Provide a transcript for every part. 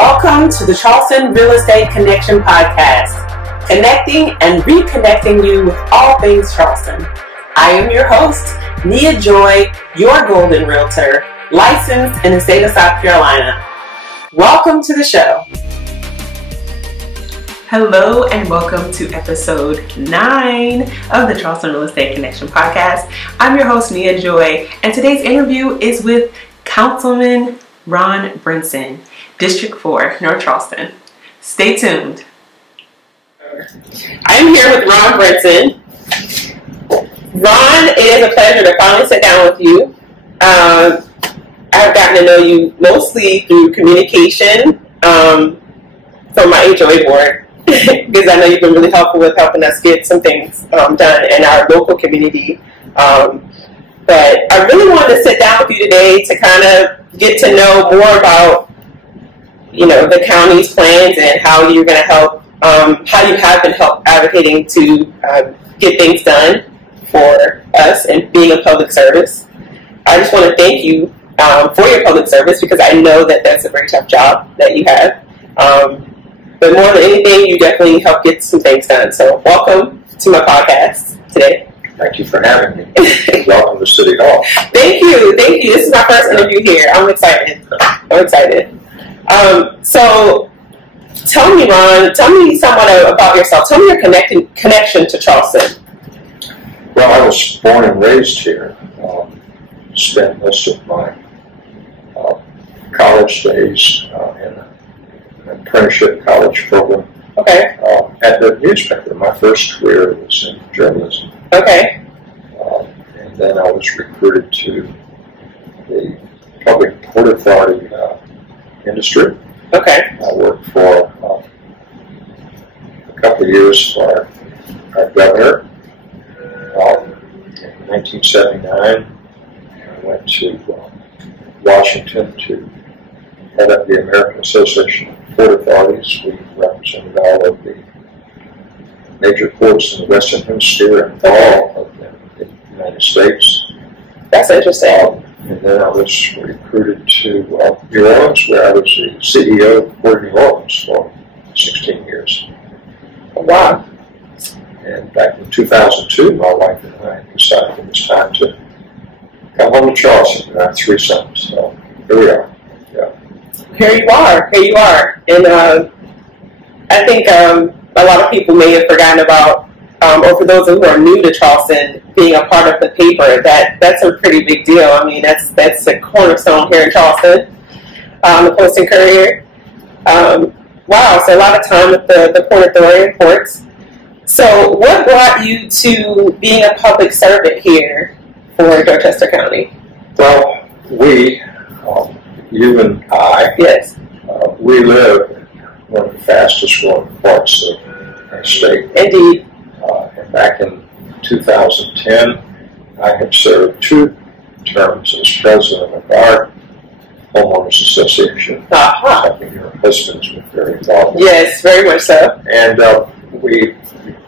Welcome to the Charleston Real Estate Connection Podcast, connecting and reconnecting you with all things Charleston. I am your host, Nia Joy, your Golden Realtor, licensed in the state of South Carolina. Welcome to the show. Hello and welcome to episode 9 of the Charleston Real Estate Connection Podcast. I'm your host, Nia Joy, and today's interview is with Councilman Ron Brinson, District 4, North Charleston. Stay tuned. I'm here with Ron Brinson. Ron, it is a pleasure to finally sit down with you. I've gotten to know you mostly through communication from my HOA board because I know you've been really helpful with helping us get some things done in our local community. But I really wanted to sit down with you today to kind of get to know more about the county's plans and how you're going to help, how you have been advocating to get things done for us and being a public service. I just want to thank you for your public service because I know that that's a very tough job that you have. But more than anything, you definitely help get some things done. So welcome to my podcast today. Thank you for having me. Welcome to City Hall. Thank you. This is my first interview here. I'm excited. So tell me, Ron, somewhat about yourself. Tell me your connection to Charleston. Well, I was born and raised here. Spent most of my college days in an apprenticeship college program. Okay. At the newspaper. My first career was in journalism. Okay. And then I was recruited to the Public Port Authority industry. Okay. I worked for a couple of years for our governor. In 1979, I went to Washington to head up the American Association of Port Authorities. We represented all of the major ports in the Western Hemisphere and all of them in the United States. That's interesting. And then I was recruited to New Orleans, where I was the CEO of Port of New Orleans for 16 years. Wow. And back in 2002, my wife and I decided it was time to come home to Charleston. And I have 3 sons, so here we are. Yeah. Here you are. And I think a lot of people may have forgotten about, or for those who are new to Charleston, being a part of the paper, that's a pretty big deal. I mean, that's a cornerstone here in Charleston, the Post and Courier. Wow, so a lot of time with the Port Authority and ports. So what brought you to being a public servant here for Dorchester County? Well, we, you and I, yes, we live in one of the fastest growing parts of our state. Indeed. And back in 2010, I had served 2 terms as president of our homeowners association. Something your husbands were very involved in. Yes, very much so. And we,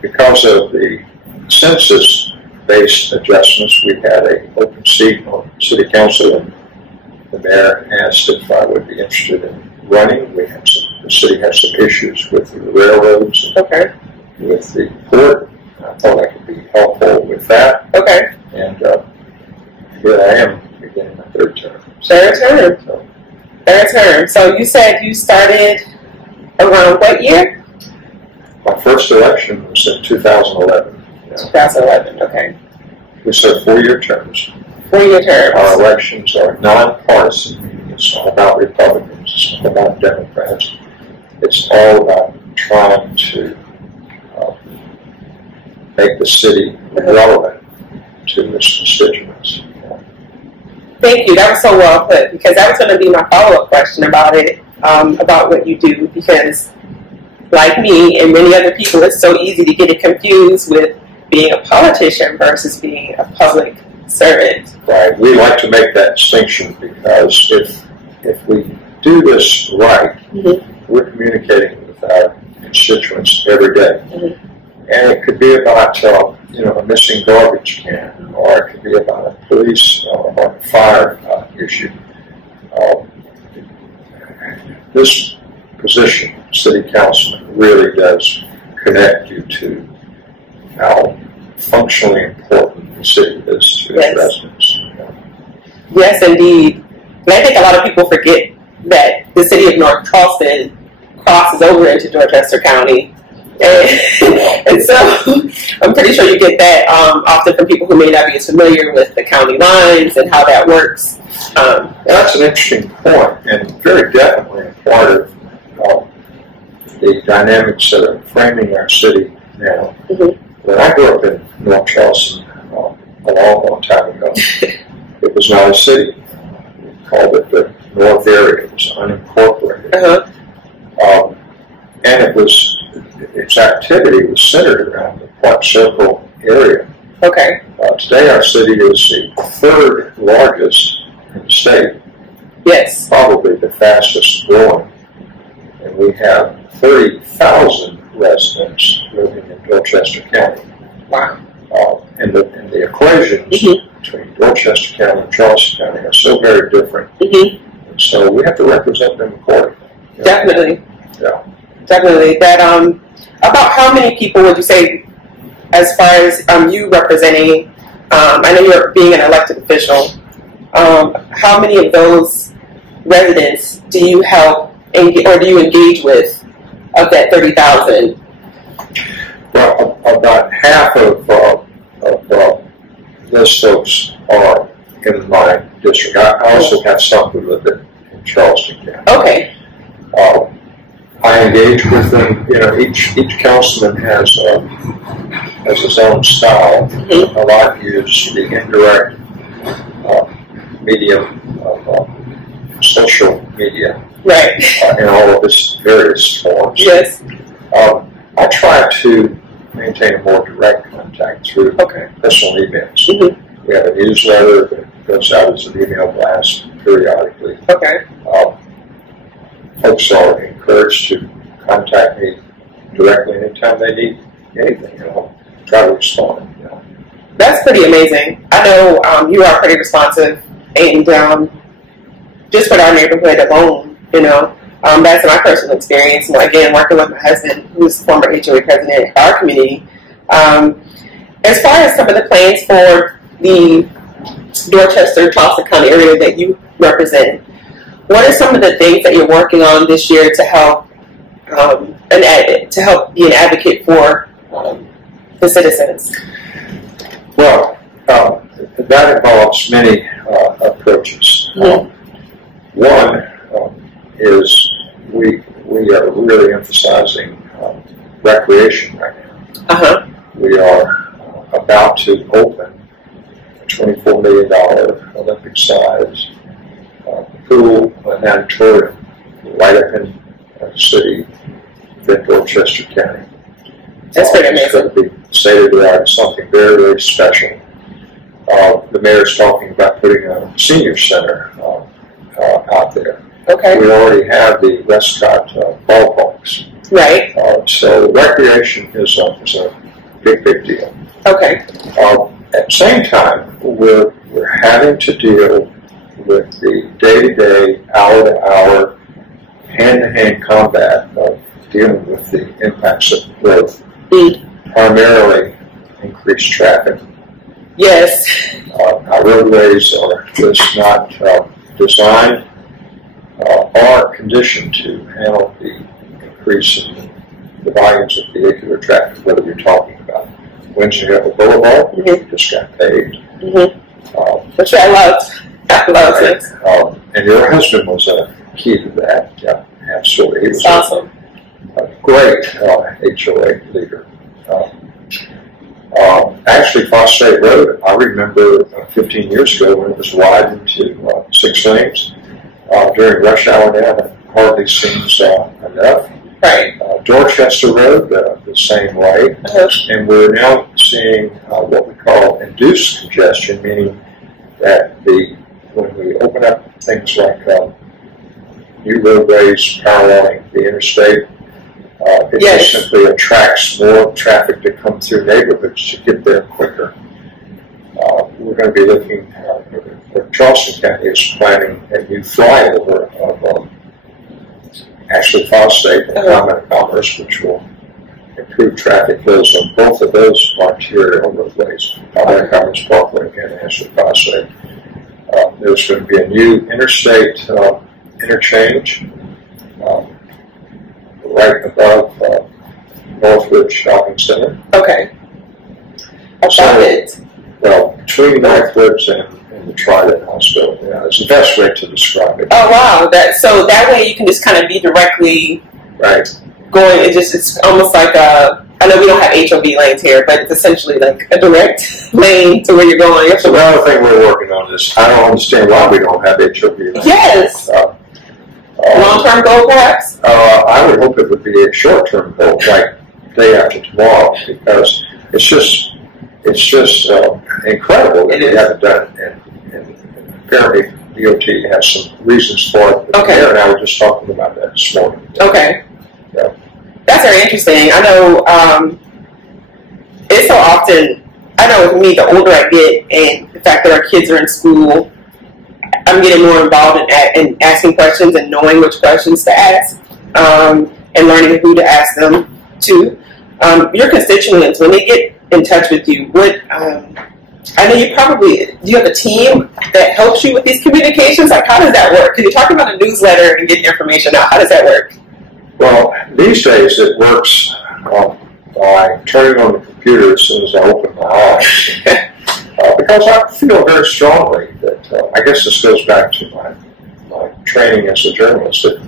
because of the census-based adjustments, we had an open seat on city council, and the mayor asked if I would be interested in running. The city had some issues with the railroads and with the port. I thought I could be helpful with that. Okay. And here I am beginning my 3rd term. Third term. So you said you started around what year? My first election was in 2011. 2011, okay. We serve 4-year terms. 4-year terms. Our elections are nonpartisan. It's not about Republicans. It's not about Democrats. It's all about trying to make the city relevant to its constituents. Thank you. That was so well put, because that was going to be my follow-up question about it, about what you do, because like me and many other people, it's so easy to get it confused with being a politician versus being a public servant. Right. We like to make that distinction because if we do this right, we're communicating with our constituents every day. And it could be about a missing garbage can, or it could be about a police or a fire issue. This position, city councilman, really does connect you to how functionally important the city is to its residents. Yes, indeed. And I think a lot of people forget that the city of North Charleston crosses over into Dorchester County. And so I'm pretty sure you get that often from people who may not be as familiar with the county lines and how that works. That's an interesting point, and very definitely a part of the dynamics that are framing our city now. Mm-hmm. When I grew up in North Charleston a long time ago, it was not a city. We called it the North Area. It was unincorporated. Uh-huh. And its activity was centered around the Park Circle area. Okay. Today our city is the third largest in the state. Yes. Probably the fastest growing. And we have 30,000 residents living in Dorchester County. Wow. And the equations mm-hmm. between Dorchester County and Charleston County are so very different. Mm-hmm. And so we have to represent them accordingly. Definitely. Yeah. Definitely. That about how many people would you say, as far as you representing? I know you're being an elected official. How many of those residents do you help or do you engage with of that 30,000? Well, about half of those folks are in my district. I also have some who live in Charleston County. Okay. I engage with them. You know, each councilman has his own style. Mm-hmm. A lot use the indirect medium of social media, right, in all of its various forms. Yes. I try to maintain a more direct contact through personal emails. Mm-hmm. We have a newsletter that goes out as an email blast periodically. Okay. Folks are encouraged to contact me directly anytime they need anything, and I'll try to respond. You know. That's pretty amazing. I know you are pretty responsive, and just for our neighborhood alone, that's my personal experience. Again, working with my husband, who's the former HOA president of our community. As far as some of the plans for the Dorchester, Charleston County area that you represent, what are some of the things that you're working on this year to help be an advocate for the citizens? Well, that involves many approaches. Mm-hmm. One is we are really emphasizing recreation right now. Uh-huh. We are about to open a $24 million Olympic-sized pool and auditorium right up in the city of Dorchester County. That's pretty amazing. It's going to be state-of-the-art, something very, very special. The mayor's talking about putting a senior center out there. Okay. We already have the Westcott ballparks. Right. So recreation is a big deal. Okay. At the same time, we're having to deal with the day-to-day, hour-to-hour, hand-to-hand combat of dealing with the impacts of growth, primarily increased traffic. Yes. Our roadways are just not designed or conditioned to handle the increase in the volumes of vehicular traffic, whether you're talking about Winchester Boulevard, just got paved. Mm-hmm. Which I love it. And your husband was a key to that. Yeah, absolutely. He was awesome. A great HOA leader. Actually, Phosphate Road, I remember 15 years ago when it was widened to 6 lanes. During rush hour now, it hardly seems enough. Right. Dorchester Road, the same way. And we're now seeing what we call induced congestion, meaning that when we open up things like new roadways paralleling the interstate, it just simply attracts more traffic to come through neighborhoods to get there quicker. We're going to be looking, Charleston County is planning a new flyover of actually phosphate and Department of Commerce, which will improve traffic flows on both of those arterial roadways, Department of Commerce Parkway and Ashley Phosphate. There's going to be a new interstate interchange right above Northwood Shopping Center. Okay. About it. Well, between Northwoods and the Trident Hospital, yeah, it's the best way to describe it. Oh wow! So that way you can just kind of be directly going. It's almost like I know we don't have HOV lanes here, but it's essentially like a direct lane to where you're going. So another thing we're working on is I don't understand why we don't have HOV lanes. Yes. Long-term goal, perhaps. I would hope it would be a short-term goal, like day after tomorrow, because it's just incredible that we haven't done it. And apparently DOT has some reasons for it. Okay. Mayor and I were just talking about that this morning. Okay. Yeah. That's very interesting. I know it's so often, I know with me, the older I get and the fact that our kids are in school, I'm getting more involved in asking questions and knowing which questions to ask and learning who to ask them to. Your constituents, when they get in touch with you, I know do you have a team that helps you with these communications? Like, how does that work? Because you're talking about a newsletter and getting information out. How does that work? Well, these days it works by turning on the computer as soon as I open my eyes. Because I feel very strongly that, I guess this goes back to my training as a journalist, that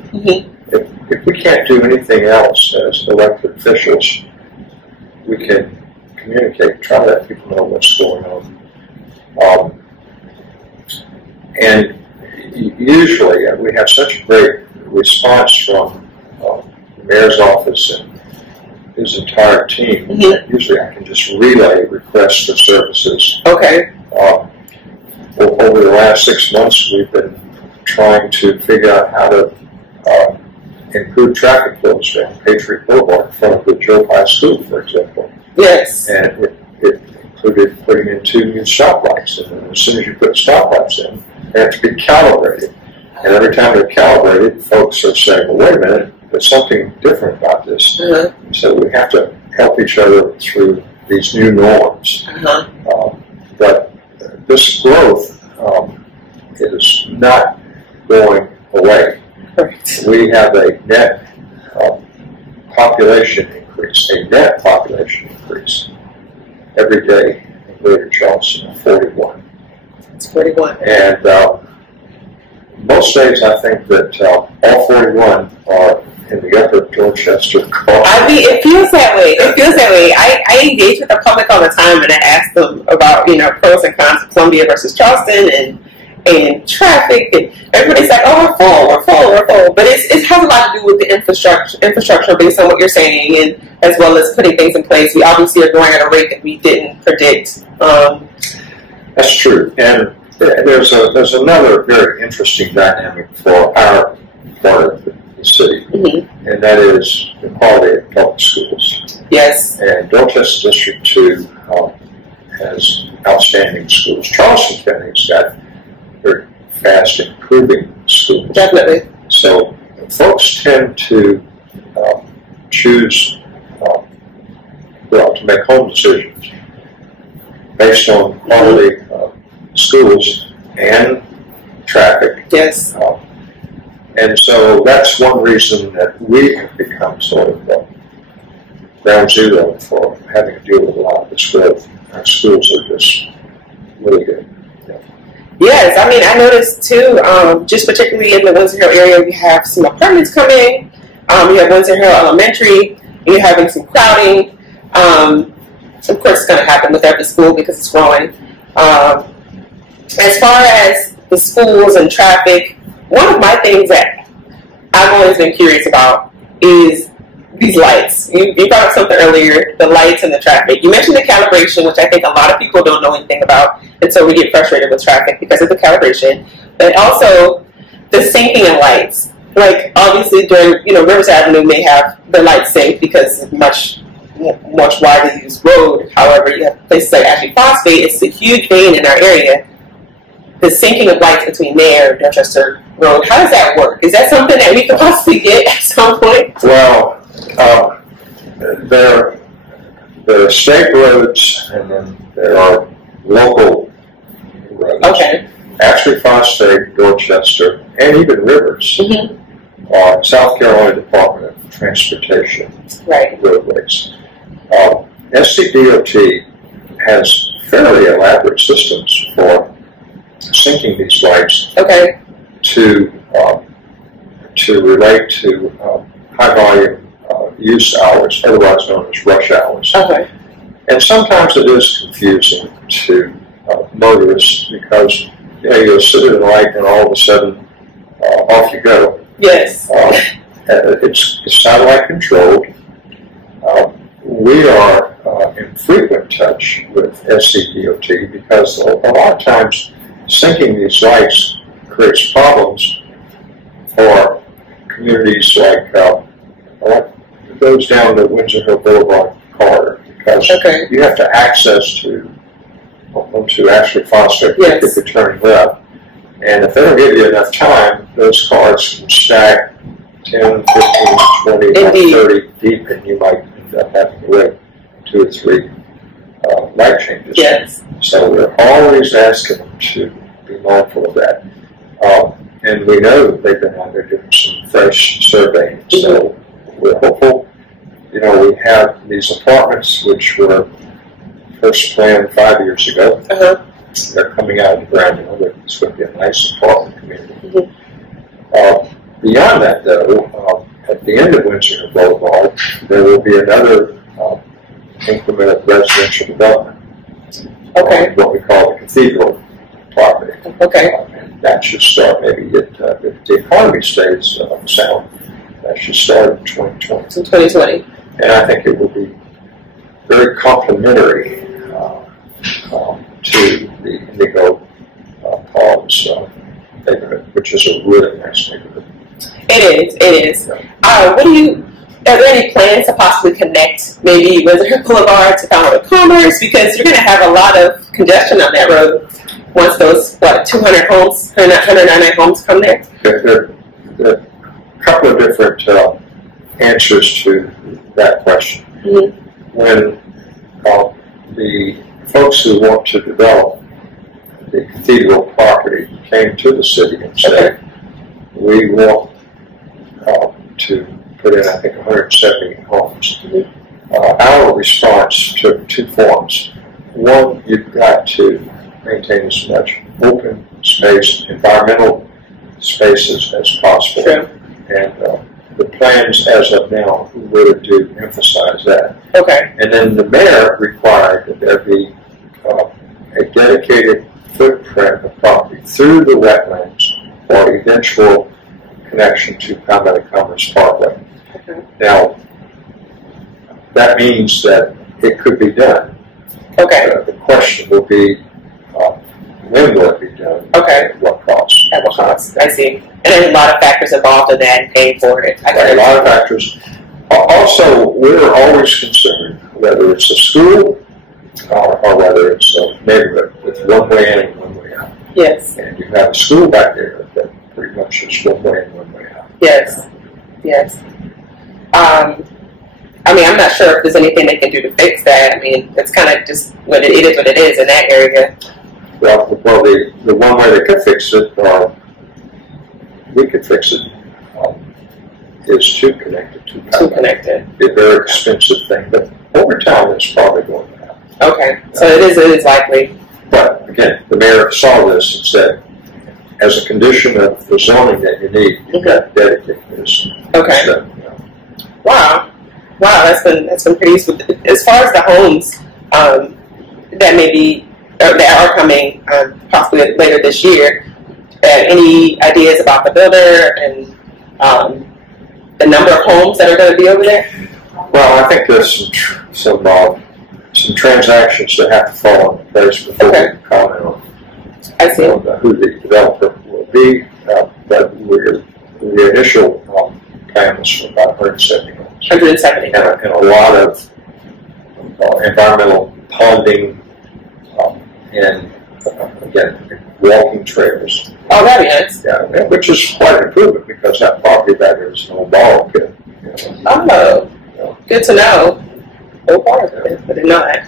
if we can't do anything else as elected officials, we can communicate, try to let people know what's going on. And usually we have such a great response from the mayor's office and his entire team. Usually I can just relay requests for services. Okay. Over the last 6 months, we've been trying to figure out how to improve traffic flows down Patriot Boulevard in front of the Joe High School, for example. Yes. And it included putting in 2 new stoplights. And then as soon as you put stoplights in, they have to be calibrated. And every time they're calibrated, folks are saying, well, wait a minute, there's something different about this. So we have to help each other through these new norms. But this growth is not going away. Correct. We have a net population increase every day in Greater Charleston of 41. It's 41. And most days I think that all 41 are in the upper Dorchester car. It feels that way. I engage with the public all the time, and I ask them about, pros and cons of Columbia versus Charleston and traffic, and everybody's like, oh, we're full. But it has a lot to do with the infrastructure based on what you're saying, and as well as putting things in place. We obviously are growing at a rate that we didn't predict. That's true. And there's another very interesting dynamic for our part of the city, and that is the quality of public schools. Yes. And Dorchester District 2 has outstanding schools. Charleston County's got very fast improving schools. Definitely. So folks tend to choose, to make home decisions based on quality of schools and traffic. Yes. And so that's one reason that we have become sort of ground zero for having to deal with a lot of this growth. Our schools are just really good. Yes, I noticed too, just particularly in the Windsor Hill area, we have some apartments coming. We have Windsor Hill Elementary, and you're having some crowding. Of course, it's going to happen with every school because it's growing. As far as the schools and traffic, one of my things that I've always been curious about is these lights. You brought up something earlier, the lights and the traffic. You mentioned the calibration, which I think a lot of people don't know anything about, and so we get frustrated with traffic because of the calibration. But also the syncing of lights. Like, obviously, during, Rivers Avenue may have the lights synced because it's much widely used road. However, you have places like Ashley Phosphate. It's a huge vein in our area. The syncing of lights between there, Dorchester, road. How does that work? Is that something that we could possibly get at some point? Well, there are state roads, and then there are local roads. Okay. Actually, Phosphate, Dorchester, and even Rivers Mm-hmm. are South Carolina Department of Transportation Right. roadways. SCDOT has fairly elaborate systems for syncing these lights Okay. to relate to high volume use hours, otherwise known as rush hours. Okay. And sometimes it is confusing to motorists because you'll sit at a light and all of a sudden off you go. Yes. It's satellite controlled. We are in frequent touch with SCDOT because a lot of times syncing these lights creates problems for communities like it goes down the Windsor Hill Boulevard corridor because Okay. you have to access to actually Phosphate Yes. if you're turning left. And if they don't give you enough time, those cars can stack 10, 15, 20, Indeed. 30 deep, and you might end up having to wait 2 or 3 light changes. Yes. So we're always asking them to be mindful of that. And we know that they've been out there doing some fresh surveying. Mm-hmm. So we're hopeful. We have these apartments which were first planned 5 years ago. Uh-huh. They're coming out of the ground. It's going to be a nice apartment community. Mm-hmm. Beyond that, though, at the end of Windsor Boulevard, there will be another increment of residential development. Okay. What we call the cathedral property. Okay. And that should start maybe if the economy stays sound. That should start in 2020. In 2020. And I think it will be very complementary to the Indigo Palms neighborhood, which is a really nice neighborhood. It is. Are there any plans to possibly connect maybe Windsor Hill Boulevard to Falmouth Commerce? Because you're going to have a lot of congestion on that road once those, 199 homes come there? There are a couple of different answers to that question. Mm-hmm. When the folks who want to develop the cathedral property came to the city and said, we want to put in, I think, 170 homes. Mm-hmm. Our response took 2 forms. One, you've got to maintain as much open space, environmental spaces as possible. True. And the plans as of now really do emphasize that. Okay. And then the mayor required that there be a dedicated footprint of property through the wetlands for eventual connection to Falmouth Commerce Parkway. Okay. Now, that means that it could be done. Okay. The question will be, when will it be done? Okay. At what cost? At what cost? I see. And there's a lot of factors involved in that and paying for it. A lot of factors. Also, we're always concerned whether it's a school or whether it's a neighborhood with one way in and one way out. Yes. And you have a school back there that pretty much is one way in, one way out. Yes. Yes. I'm not sure if there's anything they can do to fix that. It's kind of just what it is in that area. Well, the one way they could fix it, we could fix it, is to connect it to power. To connect it. It's a very expensive thing, but over time it's probably going to happen. Okay. So it is likely. But again, the mayor saw this and said, as a condition of the zoning that you need, you've got to dedicate this. Okay. So, Wow, that's been pretty useful. As far as the homes that are coming possibly later this year, any ideas about the builder and the number of homes that are going to be over there? Well, I think there's some transactions that have to fall into place before we can comment on who the developer will be. But the initial plan was for about 170 homes. 170. And a lot of environmental ponding and, again, walking trails. Oh, that'd be nice. Yeah, which is quite an improvement because that property back there is an old ball pit. Oh, good to know. Old ball pit, but not.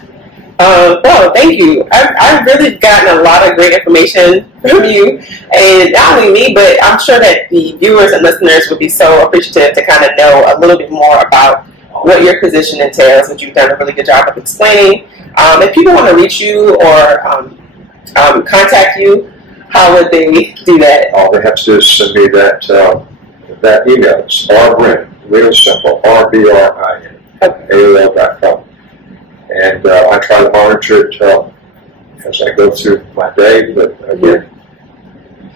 Well, thank you. I've really gotten a lot of great information from you, and not only me, but I'm sure that the viewers and listeners would be so appreciative to kind of know a little bit more about what your position entails, which you've done a really good job of explaining. If people want to reach you or contact you, how would they do that? All they have to do is send me that email. It's rbrin, real simple, RBRIN, AOL.com. And I try to monitor it as I go through my day, but again,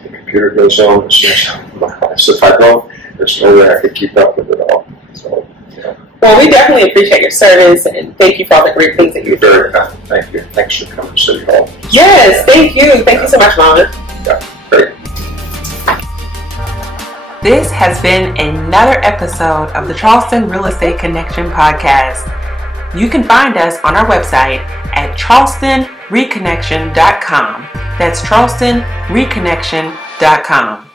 the computer goes on as soon as my house. If I don't, there's no way I could keep up with it all. So, yeah. Well, we definitely appreciate your service, and thank you for all the great things that you do. Very kind. Thank you. Thanks for coming to City Hall. Yes, thank you. Thank you so much, Mama. Yeah, great. This has been another episode of the Charleston Real Estate Connection podcast. You can find us on our website at charlestonreconnection.com. That's charlestonreconnection.com.